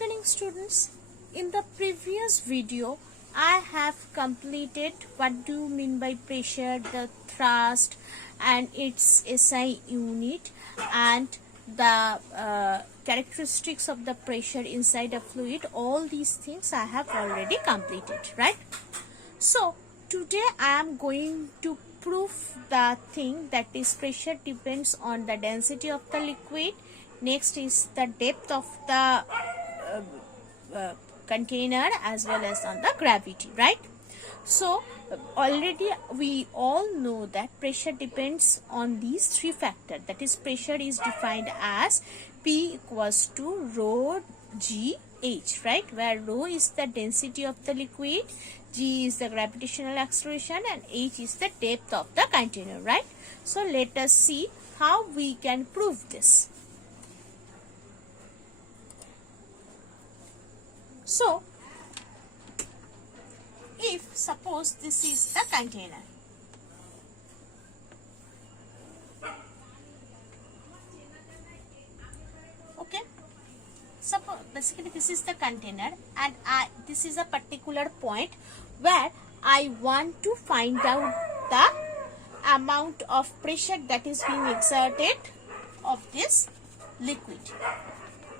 evening, students. In the previous video, I have completed what do you mean by pressure, the thrust and its SI unit, and the characteristics of the pressure inside a fluid. All these things I have already completed, right? So today I am going to prove the thing, that is pressure depends on the density of the liquid. Next is the depth of the container as well as on the gravity, right? So already we all know that pressure depends on these three factors. That is, pressure is defined as P equals to rho G H, right? Where rho is the density of the liquid, G is the gravitational acceleration, and H is the depth of the container, right? So let us see how we can prove this. So if suppose this is the container, okay, suppose basically this is the container, and this is a particular point where I want to find out the amount of pressure that is being exerted of this liquid,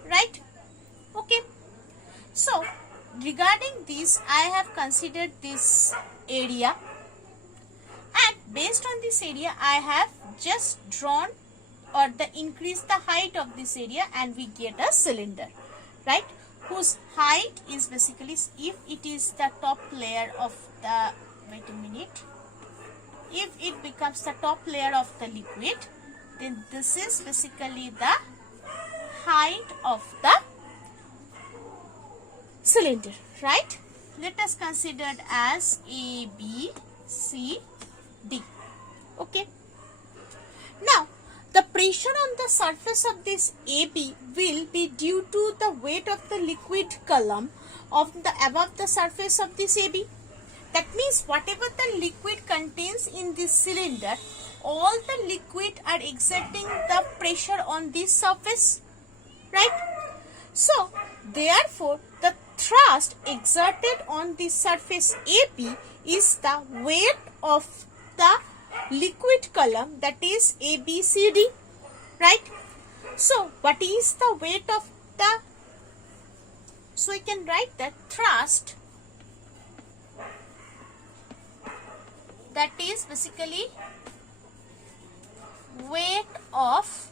right? Okay. So regarding this, I have considered this area, and based on this area I have just drawn or increase the height of this area, and we get a cylinder, right, whose height is basically, if it is the top layer of the, wait a minute, if it becomes the top layer of the liquid, then this is basically the height of the cylinder, right? Let us consider it as A, B, C, D. Okay. Now, the pressure on the surface of this AB will be due to the weight of the liquid column of the above the surface of this AB. That means whatever the liquid contains in this cylinder, all the liquid are exerting the pressure on this surface, right? So, therefore, the thrust exerted on the surface AB is the weight of the liquid column, that is ABCD, right? So what is the weight of the, so we can write that thrust, that is basically weight of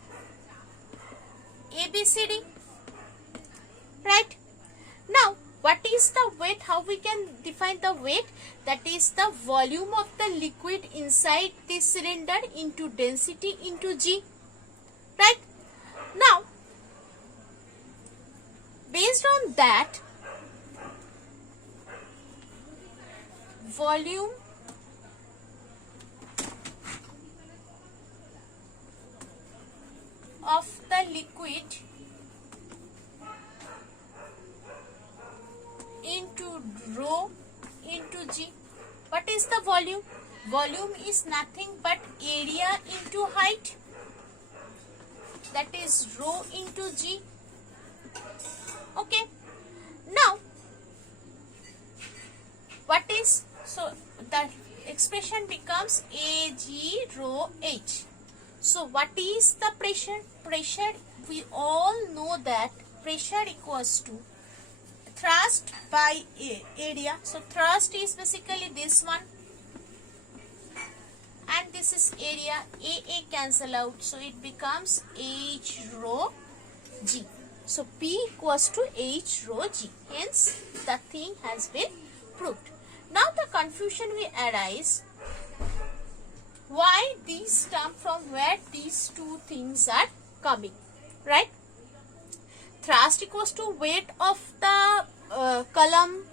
ABCD, right? Now, what is the weight? How we can define the weight? That is the volume of the liquid inside this cylinder into density into G, right? Now, based on that, volume of the liquid into rho into G. What is the volume? Volume is nothing but area into height, that is rho into G. Okay. Now, what is, so the expression becomes AG rho H. So what is the pressure? Pressure, we all know that pressure equals to thrust by area. So thrust is basically this one, and this is area. A cancel out, so it becomes H rho G. So P equals to H rho G. Hence the thing has been proved. Now the confusion will arise, why these term, from where these two things are coming, right? Thrust equals to weight of the column,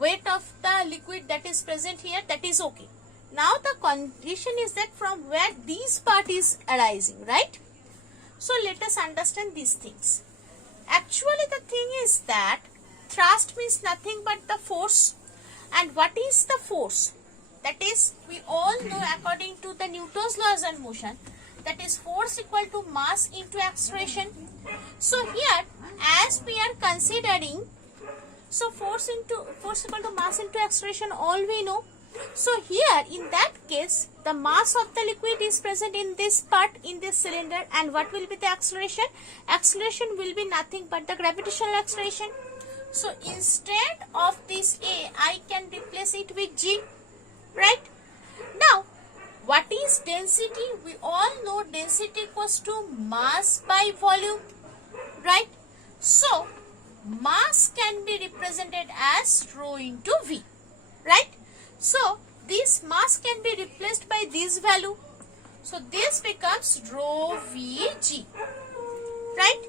weight of the liquid that is present here, that is okay. Now the condition is that from where these part is arising, right? So let us understand these things. Actually the thing is that thrust means nothing but the force. And what is the force? That is, we all know according to the Newton's laws of motion, that is force equal to mass into acceleration. So here as we are considering, so force equal to mass into acceleration, all we know. So here in that case, the mass of the liquid is present in this part, in this cylinder, and what will be the acceleration? Acceleration will be nothing but the gravitational acceleration. So instead of this A, I can replace it with G, right? Now, what is density? We all know density equals to mass by volume, right? So, mass can be represented as rho into V, right? So, this mass can be replaced by this value. So, this becomes rho Vg, right?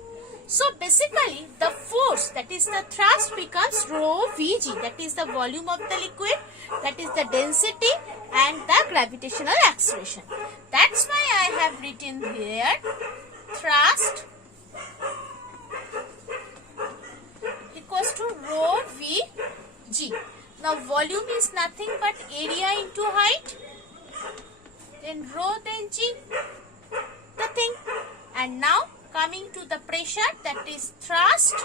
So, basically, the force, that is the thrust, becomes rho Vg, that is the volume of the liquid, that is the density and the gravitational acceleration. That's why I have written here thrust equals to rho Vg. Now volume is nothing but area into height, then rho, then G, the thing. And now coming to the pressure, that is thrust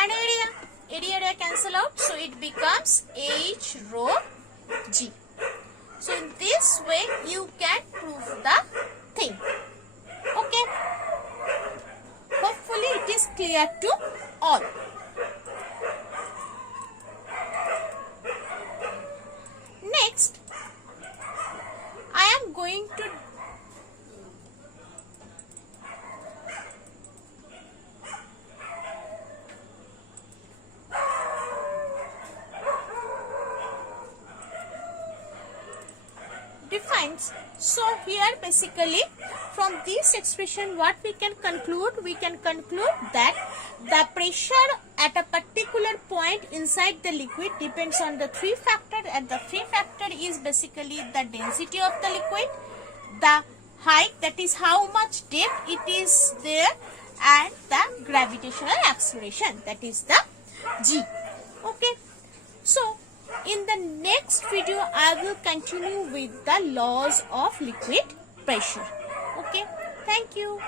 and area cancel out, so it becomes H rho G. So in this way you can prove the thing. Okay, hopefully it is clear to all. Next, I am going to defines. So here basically from this expression what we can conclude? We can conclude that the pressure at a particular point inside the liquid depends on the three factors, and the three factor is basically the density of the liquid, the height, that is how much depth it is there, and the gravitational acceleration, that is the G. Okay, so in the next video I will continue with the laws of liquid pressure. Okay, thank you.